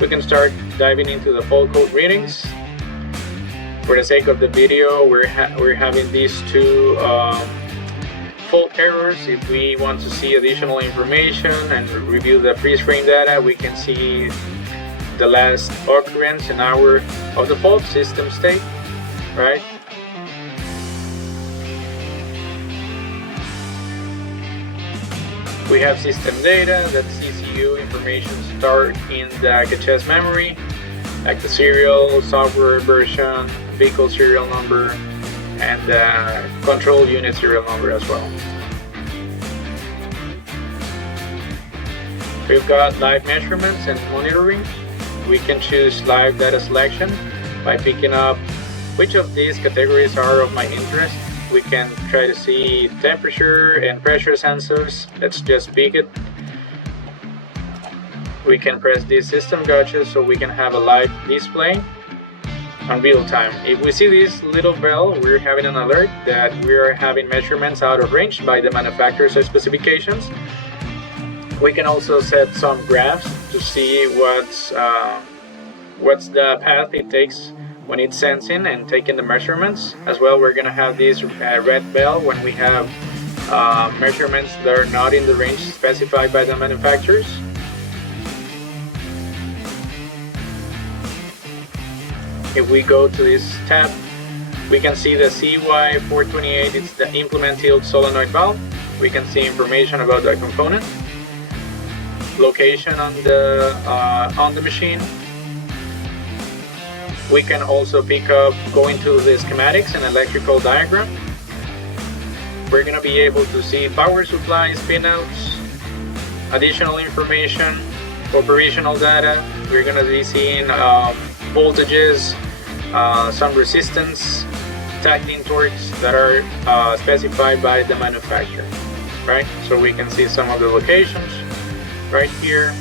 we can start diving into the fault code readings. For the sake of the video, we're having these two fault errors. If we want to see additional information and review the freeze frame data, we can see the last occurrence in hour of the fault system state, right? We have system data, that CCU information stored in the cache memory, like the serial, software version, vehicle serial number, and the control unit serial number as well. We've got live measurements and monitoring. We can choose live data selection by picking up which of these categories are of my interest. We can try to see temperature and pressure sensors. Let's just pick it. We can press these system gauges so we can have a live display on real time. If we see this little bell, we're having an alert that we are having measurements out of range by the manufacturer's specifications. We can also set some graphs to see what's the path it takes when it's sensing and taking the measurements. As well, we're going to have this red bell when we have measurements that are not in the range specified by the manufacturers. If we go to this tab, we can see the CY428, it's the implement tilt solenoid valve. We can see information about the component, location on the machine. We can also pick up, going to the schematics and electrical diagram. We're going to be able to see power supplies, pinouts, additional information, operational data. We're going to be seeing voltages, some resistance, tacking torques that are specified by the manufacturer, right? So we can see some of the locations right here.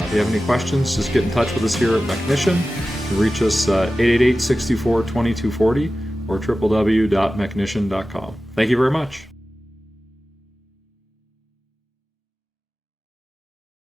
If you have any questions, just get in touch with us here at Mechnician. You can reach us 888-64-2240 or www.mechnician.com. Thank you very much.